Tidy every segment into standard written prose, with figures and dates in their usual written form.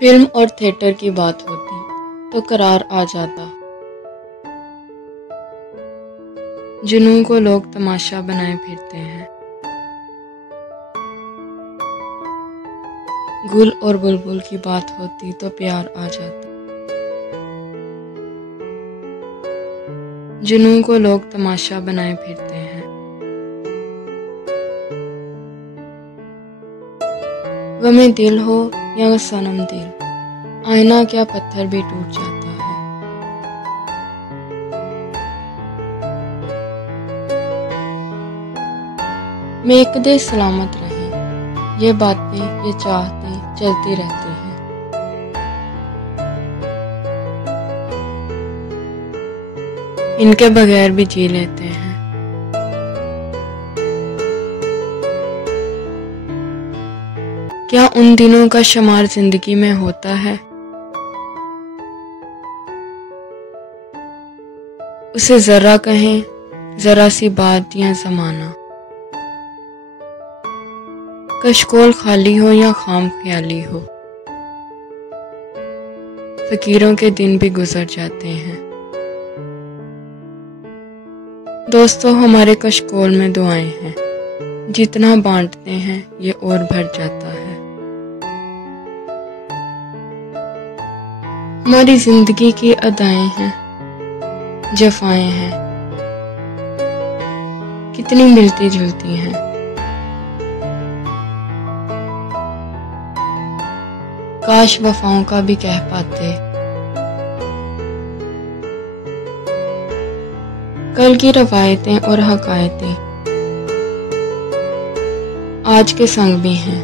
Film और theatre की बात होती तो करार आ जाता। जुनून को लोग तमाशा बनाए फिरते हैं। गुल और बुलबुल की बात होती तो प्यार आ जाता। जुनून को लोग तमाशा बनाए फिरते हैं। गमे दिल हो या सनम दिल, आईना क्या पत्थर भी टूट जाता है। मेकदे सलामत रहें, ये बातें ये चाहतें चलती रहती हैं। इनके बगैर भी जी लेते हैं। क्या उन दिनों का शुमार जिंदगी में होता है? उसे जरा कहें, जरा सी बात या जमाना। कशकोल खाली हो या खाम ख्याली हो, फकीरों के दिन भी गुजर जाते हैं। दोस्तों, हमारे कशकोल में दुआएं हैं, जितना बांटते हैं ये और भर जाता है। हमारी जिंदगी की अदाएं हैं, जफाएं हैं, कितनी मिलती जुलती हैं। काश वफाओं का भी कह पाते। कल की रवायतें और हकायतें आज के संग भी हैं।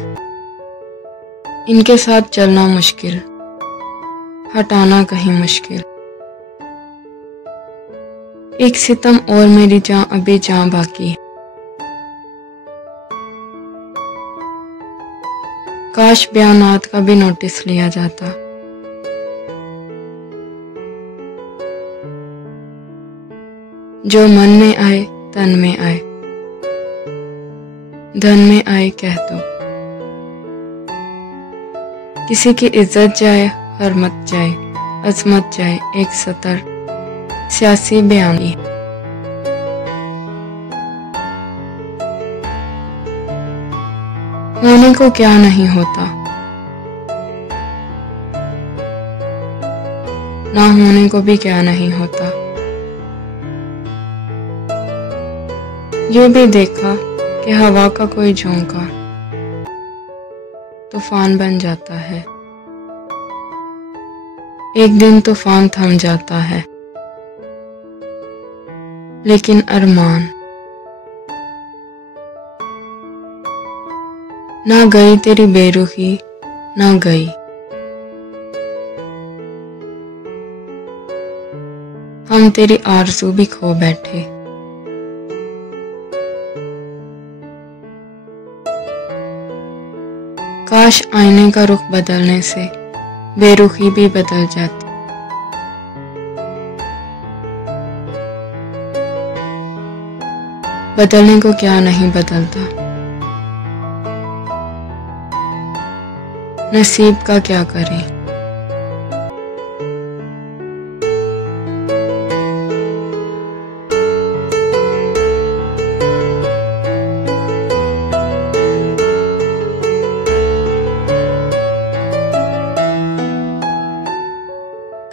इनके साथ चलना मुश्किल, हटाना कहीं मुश्किल। एक सितम और मेरी जान अभी जान बाकी है। काश बयानात का भी नोटिस लिया जाता। जो मन में आए तन में आए, धन में आए कह दो। किसी की इज्जत जाए, हरमत जाए, अजमत जाए, एक सतर सियासी बयानी। होने को क्या नहीं होता, ना होने को भी क्या नहीं होता। यूं भी देखा कि हवा का कोई झोंका तूफान बन जाता है। एक दिन तूफान थम जाता है, लेकिन अरमान ना गई तेरी बेरुखी, ना गई। हम तेरी आरज़ू भी खो बैठे। काश आईने का रुख बदलने से बेरुखी भी बदल जाती। बदलने को क्या नहीं बदलता, नसीब का क्या करें।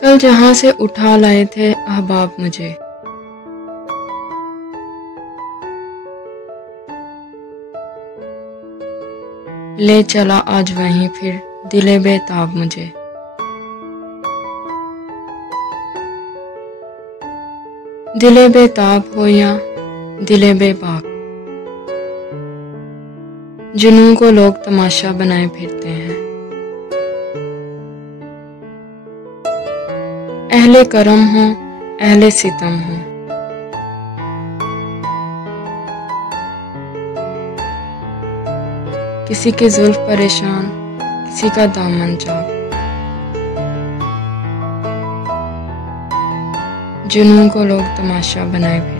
कल जहां से उठा लाए थे अहबाब मुझे, ले चला आज वहीं फिर दिले बेताब मुझे। दिले बेताब हो या दिले बेबाक, जुनून को लोग तमाशा बनाए फिरते हैं। अहले करम हो, अहले सितम हो, किसी की जुल्फ परेशान, किसी का दामन चाक। जुनून को लोग तमाशा बनाए फिरते हैं।